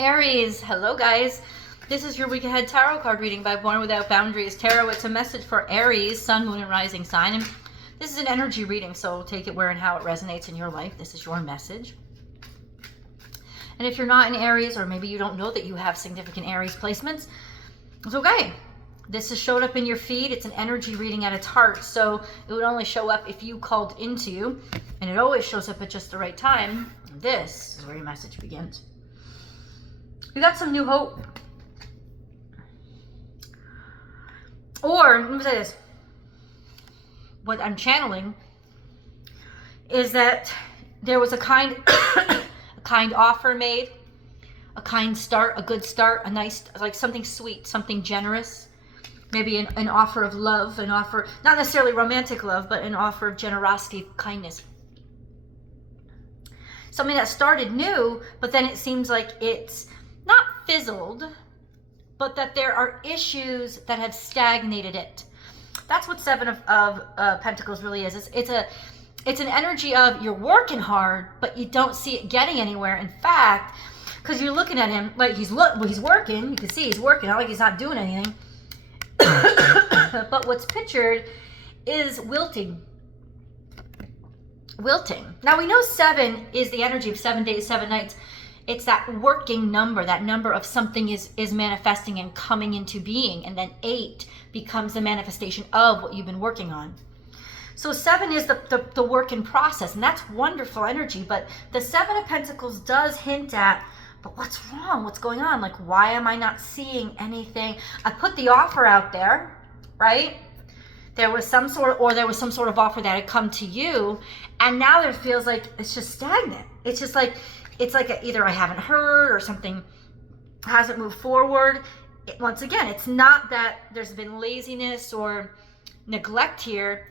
Aries, hello guys. This is your week ahead tarot card reading by Born Without Boundaries Tarot. It's a message for Aries, Sun, Moon, and Rising sign. And this is an energy reading, so take it where and how it resonates in your life. This is your message. And if you're not in Aries, or maybe you don't know that you have significant Aries placements, it's okay. This has showed up in your feed. It's an energy reading at its heart, so it would only show up if you called into, and it always shows up at just the right time. This is where your message begins. We got some new hope. Or, let me say this. What I'm channeling is that there was a kind offer made, a kind start, a good start, a nice, like something sweet, something generous. Maybe an offer of love, an offer, not necessarily romantic love, but an offer of generosity, kindness. Something that started new, but then it seems like it's not fizzled, but that there are issues that have stagnated it. That's what Seven of Pentacles really is. It's an energy of you're working hard, but you don't see it getting anywhere. In fact, because you're looking at him like he's working. You can see he's working, not like he's not doing anything. But what's pictured is wilting. Now we know 7 is the energy of 7 days, 7 nights. It's that working number, that number of something is manifesting and coming into being. And then 8 becomes the manifestation of what you've been working on. So 7 is the work in process, and that's wonderful energy. But the 7 of Pentacles does hint at, but what's wrong? What's going on? Like, why am I not seeing anything? I put the offer out there, right? There was some sort of offer that had come to you, and now it feels like it's just stagnant. It's just like, either I haven't heard or something hasn't moved forward. Once again, it's not that there's been laziness or neglect here.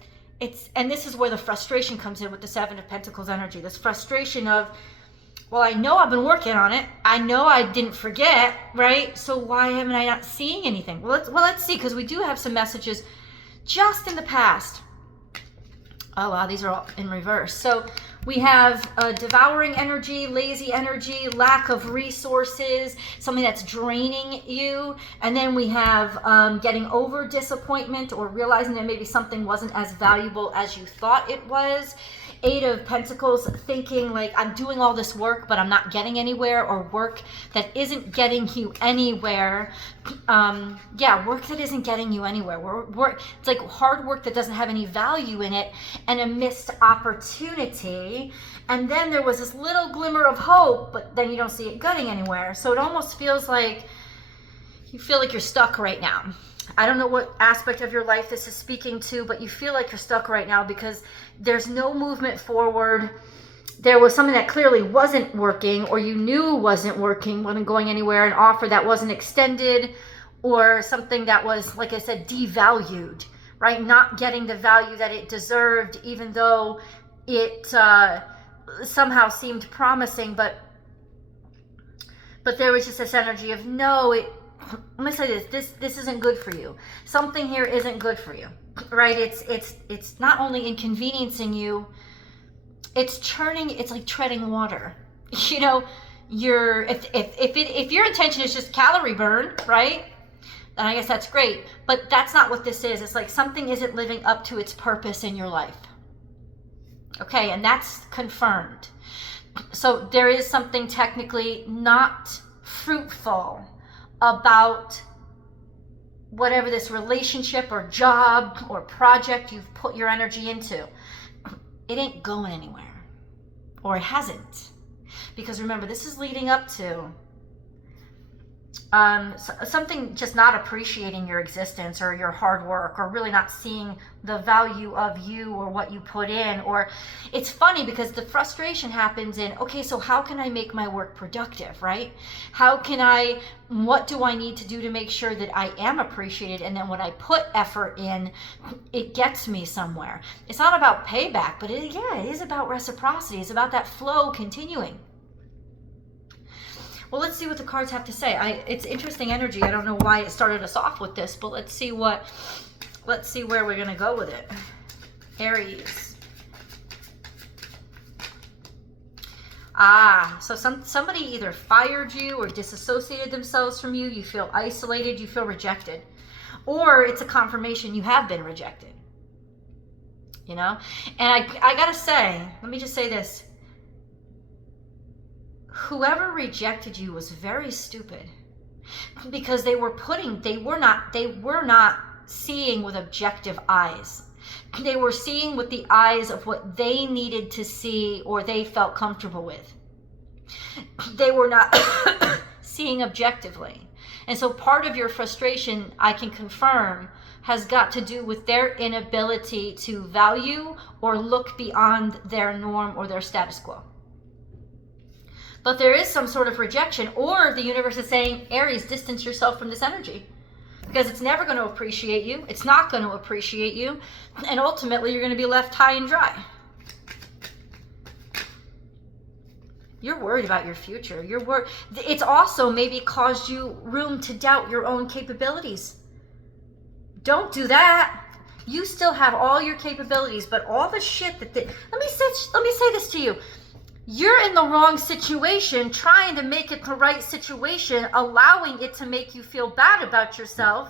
And this is where the frustration comes in with the 7 of Pentacles energy. This frustration of, well, I know I've been working on it. I know I didn't forget, right? So why am I not seeing anything? Well, let's see, because we do have some messages just in the past. Oh, wow, these are all in reverse. So we have devouring energy, lazy energy, lack of resources, something that's draining you. And then we have getting over disappointment or realizing that maybe something wasn't as valuable as you thought it was. 8 of Pentacles, thinking like, I'm doing all this work, but I'm not getting anywhere, or work that isn't getting you anywhere. Work that isn't getting you anywhere. It's like hard work that doesn't have any value in it, and a missed opportunity. And then there was this little glimmer of hope, but then you don't see it getting anywhere. So it almost feels like you feel like you're stuck right now. I don't know what aspect of your life this is speaking to, but you feel like you're stuck right now because there's no movement forward. There was something that clearly wasn't working, or you knew wasn't working, wasn't going anywhere, an offer that wasn't extended, or something that was, like I said, devalued, right? Not getting the value that it deserved, even though it somehow seemed promising, but there was just this energy of, no, let me say this isn't good for you. Something here isn't good for you, right? It's not only inconveniencing you, it's like treading water. You know, if your intention is just calorie burn, right? Then I guess that's great, but that's not what this is. It's like something isn't living up to its purpose in your life. Okay, and that's confirmed. So there is something technically not fruitful about whatever this relationship or job or project you've put your energy into. It ain't going anywhere, or it hasn't, because remember, this is leading up to something just not appreciating your existence or your hard work, or really not seeing the value of you or what you put in. Or it's funny because the frustration happens in, okay, so how can I make my work productive, right? What do I need to do to make sure that I am appreciated? And then when I put effort in, it gets me somewhere. It's not about payback, but it is about reciprocity. It's about that flow continuing. Well, let's see what the cards have to say. It's interesting energy. I don't know why it started us off with this, but let's see where we're going to go with it. Aries. So somebody either fired you or disassociated themselves from you. You feel isolated. You feel rejected. Or it's a confirmation you have been rejected. You know? And I gotta say, let me just say this. Whoever rejected you was very stupid. Because they were not seeing with objective eyes. They were seeing with the eyes of what they needed to see or they felt comfortable with. They were not seeing objectively. And so part of your frustration, I can confirm, has got to do with their inability to value or look beyond their norm or their status quo. But there is some sort of rejection, or the universe is saying, Aries, distance yourself from this energy. Because it's never going to appreciate you. It's not going to appreciate you. And ultimately, you're going to be left high and dry. You're worried about your future. It's also maybe caused you room to doubt your own capabilities. Don't do that. You still have all your capabilities, but all the shit let me say this to you. You're in the wrong situation, trying to make it the right situation, allowing it to make you feel bad about yourself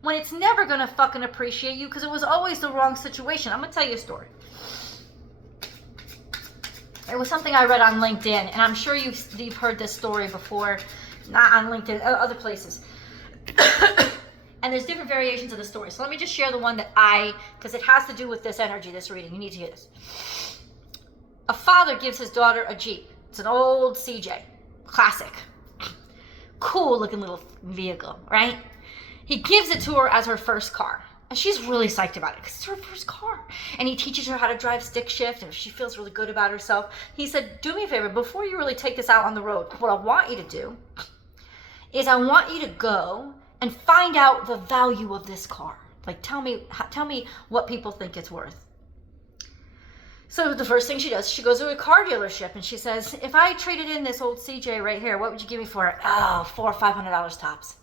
when it's never going to fucking appreciate you because it was always the wrong situation. I'm going to tell you a story. It was something I read on LinkedIn, and I'm sure you've heard this story before, not on LinkedIn, other places. And there's different variations of the story. So let me just share the one that because it has to do with this energy, this reading. You need to hear this. A father gives his daughter a Jeep. It's an old CJ. Classic. Cool looking little vehicle, right? He gives it to her as her first car. And she's really psyched about it because it's her first car. And he teaches her how to drive stick shift and she feels really good about herself. He said, do me a favor, before you really take this out on the road, what I want you to do is I want you to go and find out the value of this car. Like, tell me what people think it's worth. So the first thing she does, she goes to a car dealership and she says, if I traded in this old CJ right here, what would you give me for it? Oh, $400 or $500 tops.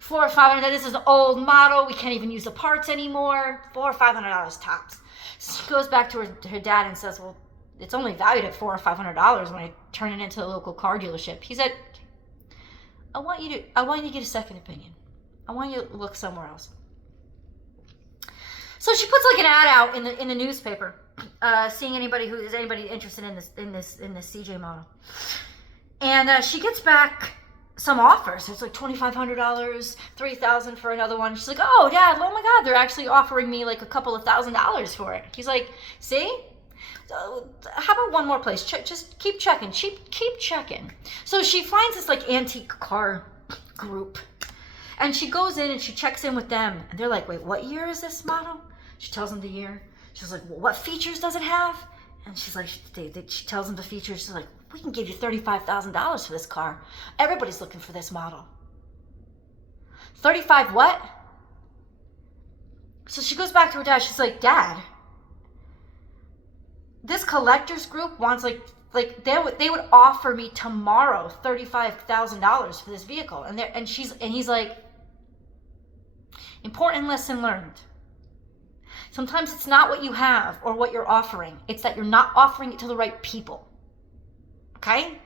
$400 or $500, this is an old model. We can't even use the parts anymore. $400 or $500 tops. So she goes back to her dad and says, well, it's only valued at $400 or $500 when I turn it into a local car dealership. He said, I want you to get a second opinion. I want you to look somewhere else. So she puts like an ad out in the newspaper, seeing anybody interested in this CJ model, and she gets back some offers. It's like $2,500, $3,000 for another one. She's like, oh Dad, oh my God, they're actually offering me like a couple of $1,000s for it. He's like, see? How about one more place? Just keep checking. Keep checking. So she finds this like antique car group, and she goes in and she checks in with them, and they're like, wait, what year is this model? She tells them the year. She's like, well, what features does it have? And she's like, she tells them the features. She's like, we can give you $35,000 for this car. Everybody's looking for this model. 35 what? So she goes back to her dad. She's like, Dad, this collectors group wants like they would offer me tomorrow $35,000 for this vehicle. And he's like, important lesson learned. Sometimes it's not what you have or what you're offering. It's that you're not offering it to the right people. Okay?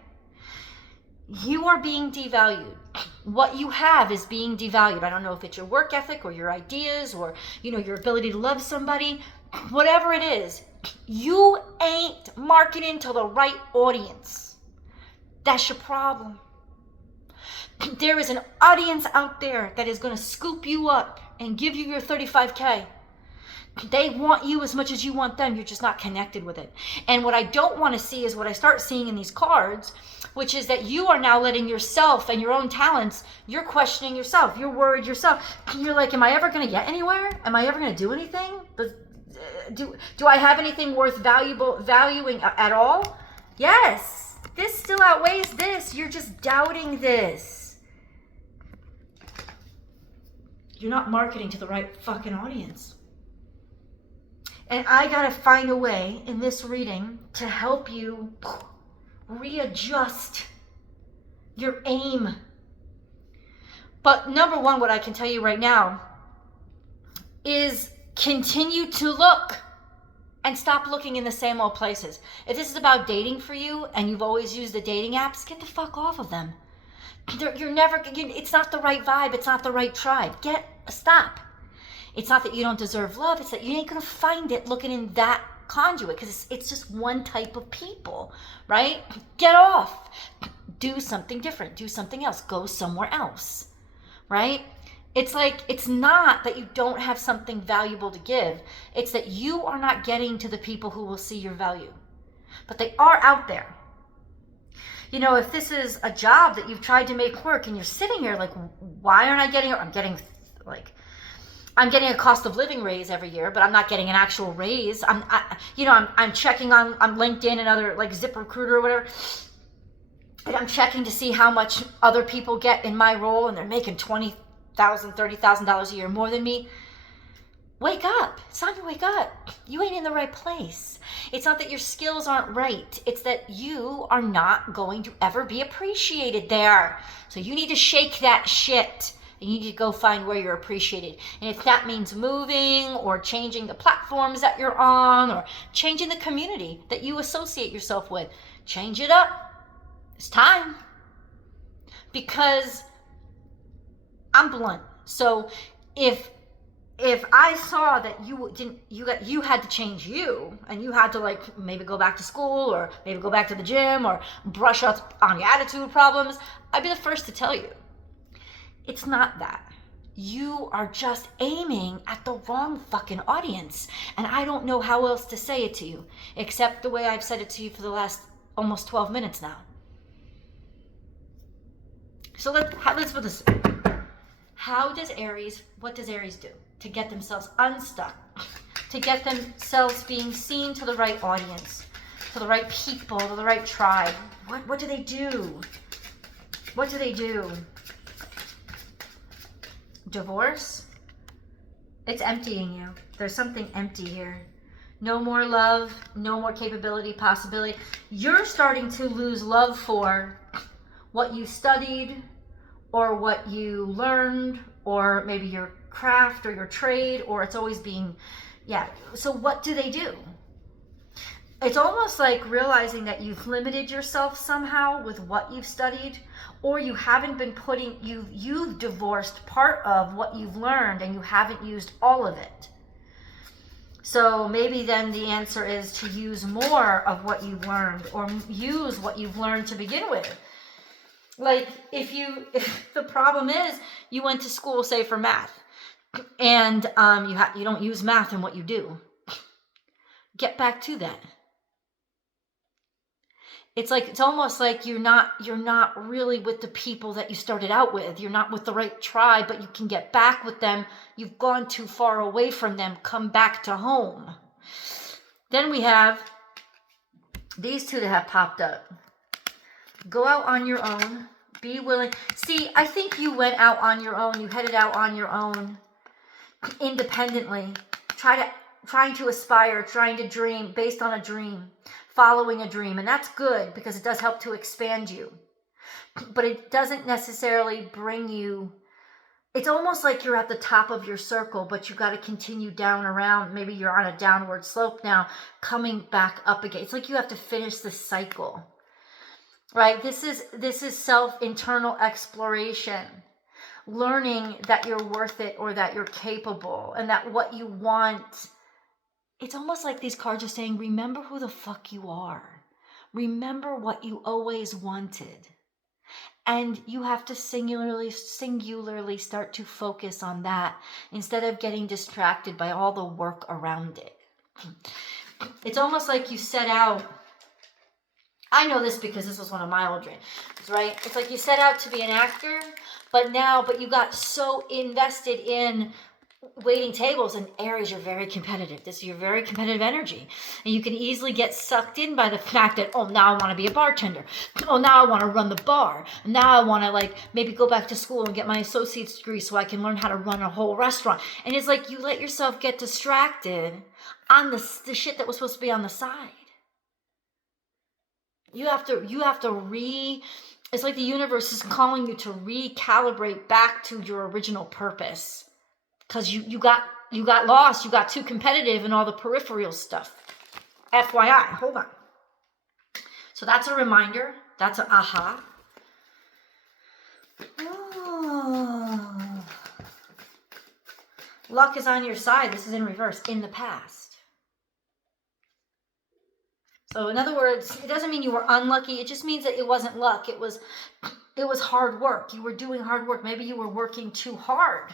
You are being devalued. What you have is being devalued. I don't know if it's your work ethic or your ideas or, your ability to love somebody. Whatever it is, you ain't marketing to the right audience. That's your problem. There is an audience out there that is going to scoop you up and give you your $35K. They want you as much as you want them. You're just not connected with it. And what I don't want to see is what I start seeing in these cards, which is that you are now letting yourself and your own talents, you're questioning yourself. You're worried yourself. You're like, am I ever going to get anywhere? Am I ever going to do anything? Do I have anything worth valuing at all? Yes. This still outweighs this. You're just doubting this. You're not marketing to the right fucking audience. And I gotta find a way in this reading to help you readjust your aim. But number one, what I can tell you right now is continue to look. and stop looking in the same old places. If this is about dating for you and you've always used the dating apps, get the fuck off of them. It's not the right vibe. It's not the right tribe. Stop. It's not that you don't deserve love. It's that you ain't going to find it looking in that conduit, because it's just one type of people, right? Get off. Do something different. Do something else. Go somewhere else, right? It's like, it's not that you don't have something valuable to give. It's that you are not getting to the people who will see your value. But they are out there. You know, if this is a job that you've tried to make work and you're sitting here like, why aren't I getting it? I'm getting a cost of living raise every year, but I'm not getting an actual raise. I'm checking on LinkedIn and other, like ZipRecruiter or whatever. And I'm checking to see how much other people get in my role, and they're making $20,000, $30,000 a year more than me. Wake up. It's time to wake up. You ain't in the right place. It's not that your skills aren't right. It's that you are not going to ever be appreciated there. So you need to shake that shit. You need to go find where you're appreciated. And if that means moving or changing the platforms that you're on or changing the community that you associate yourself with, change it up. It's time. Because I'm blunt. So if I saw that you had to change you, and you had to like maybe go back to school or maybe go back to the gym or brush up on your attitude problems, I'd be the first to tell you. It's not that. You are just aiming at the wrong fucking audience. And I don't know how else to say it to you, except the way I've said it to you for the last almost 12 minutes now. So let's put this. What does Aries do to get themselves unstuck? To get themselves being seen to the right audience, to the right people, to the right tribe? What do they do? What do they do? Divorce? It's emptying you. There's something empty here. No more love, no more capability, possibility. You're starting to lose love for what you studied or what you learned, or maybe your craft or your trade, or it's always being, So what do they do? It's almost like realizing that you've limited yourself somehow with what you've studied, or you haven't been you've divorced part of what you've learned and you haven't used all of it. So maybe then the answer is to use more of what you've learned, or use what you've learned to begin with. Like if the problem is you went to school, say for math, and you don't use math in what you do, get back to that. It's almost like you're not really with the people that you started out with. You're not with the right tribe, but you can get back with them. You've gone too far away from them. Come back to home. Then we have these two that have popped up. Go out on your own. Be willing. See, I think you went out on your own. You headed out on your own independently. Trying to aspire, trying to dream based on a dream. Following a dream, and that's good because it does help to expand you, but it doesn't necessarily bring you. It's almost like you're at the top of your circle, but you got to continue down around. Maybe you're on a downward slope now, coming back up again. It's like you have to finish this cycle, right? This is internal exploration, learning that you're worth it, or that you're capable, and that what you want. It's almost like these cards are saying, remember who the fuck you are. Remember what you always wanted. And you have to singularly start to focus on that instead of getting distracted by all the work around it. It's almost like you set out. I know this because this was one of my old dreams, right? It's like you set out to be an actor, but you got so invested in waiting tables. And Aries, you're very competitive. This is your very competitive energy, and you can easily get sucked in by the fact that, oh, now I want to be a bartender. Oh, now I want to run the bar. Now I want to maybe go back to school and get my associate's degree so I can learn how to run a whole restaurant. And it's like you let yourself get distracted on the shit that was supposed to be on the side. You have to it's like the universe is calling you to recalibrate back to your original purpose. Because you got lost, you got too competitive in all the peripheral stuff. FYI, hold on. So that's a reminder. That's an aha. Oh. Luck is on your side. This is in reverse, in the past. So in other words, it doesn't mean you were unlucky. It just means that it wasn't luck. It was hard work. You were doing hard work. Maybe you were working too hard.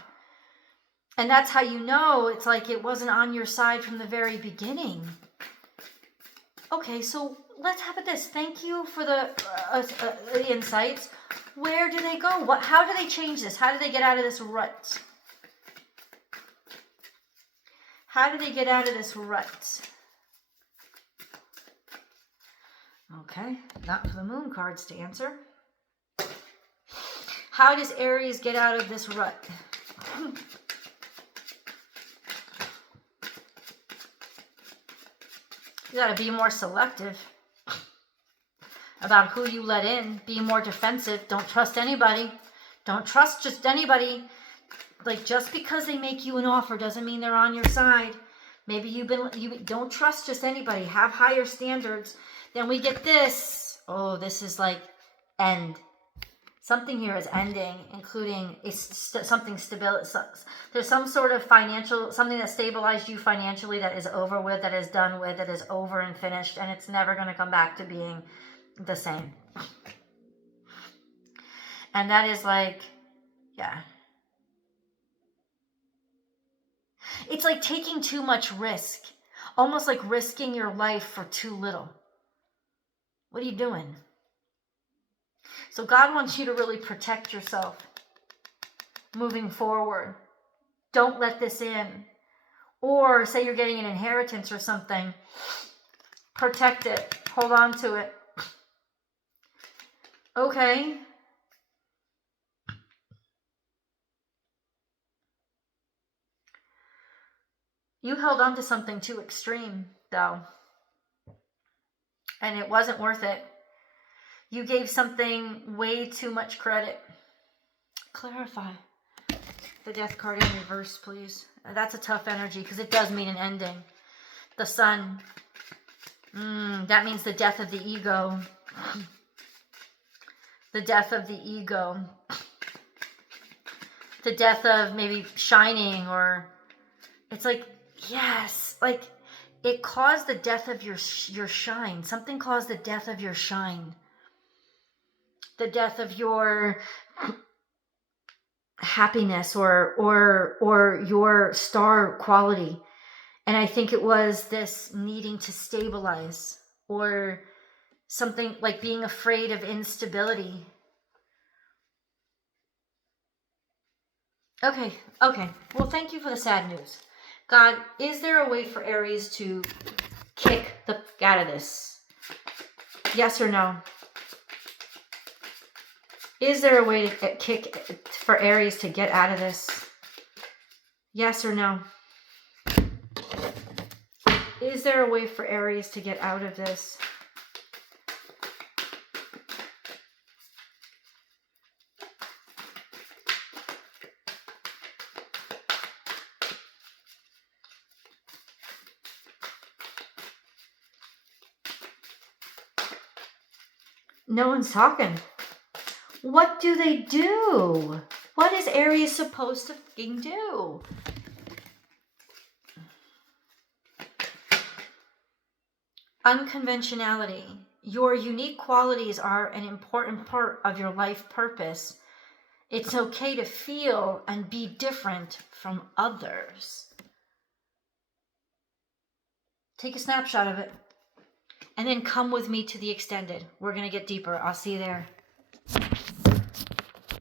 And that's how you know it's like it wasn't on your side from the very beginning. Okay, so let's have it this. Thank you for the insights. Where do they go? How do they change this? How do they get out of this rut? How do they get out of this rut? Okay, not for the moon cards to answer. How does Aries get out of this rut? You got to be more selective about who you let in. Be more defensive. Don't trust anybody. Don't trust just anybody. Like, just because they make you an offer doesn't mean they're on your side. Maybe you don't trust just anybody. Have higher standards. Then we get this. Oh, this is like end. Something here is ending, including something stability. There's some sort of financial, something that stabilized you financially that is over with, that is done with, that is over and finished, and it's never going to come back to being the same. And that is like, yeah. It's like taking too much risk, almost like risking your life for too little. What are you doing? So God wants you to really protect yourself moving forward. Don't let this in. Or say you're getting an inheritance or something. Protect it. Hold on to it. Okay. You held on to something too extreme, though. And it wasn't worth it. You gave something way too much credit. Clarify. The death card in reverse, please. That's a tough energy because it does mean an ending. The sun. That means the death of the ego. The death of the ego. The death of maybe shining, or it's like, yes, like it caused the death of your shine. Something caused the death of your shine. The death of your happiness or your star quality. And I think it was this needing to stabilize, or something like being afraid of instability. Okay. Well, thank you for the sad news. God, is there a way for Aries to kick the out of this? Yes or no? Is there a way to kick for Aries to get out of this? Yes or no? Is there a way for Aries to get out of this? No one's talking. What do they do? What is Aries supposed to fucking do? Unconventionality. Your unique qualities are an important part of your life purpose. It's okay to feel and be different from others. Take a snapshot of it. And then come with me to the extended. We're going to get deeper. I'll see you there.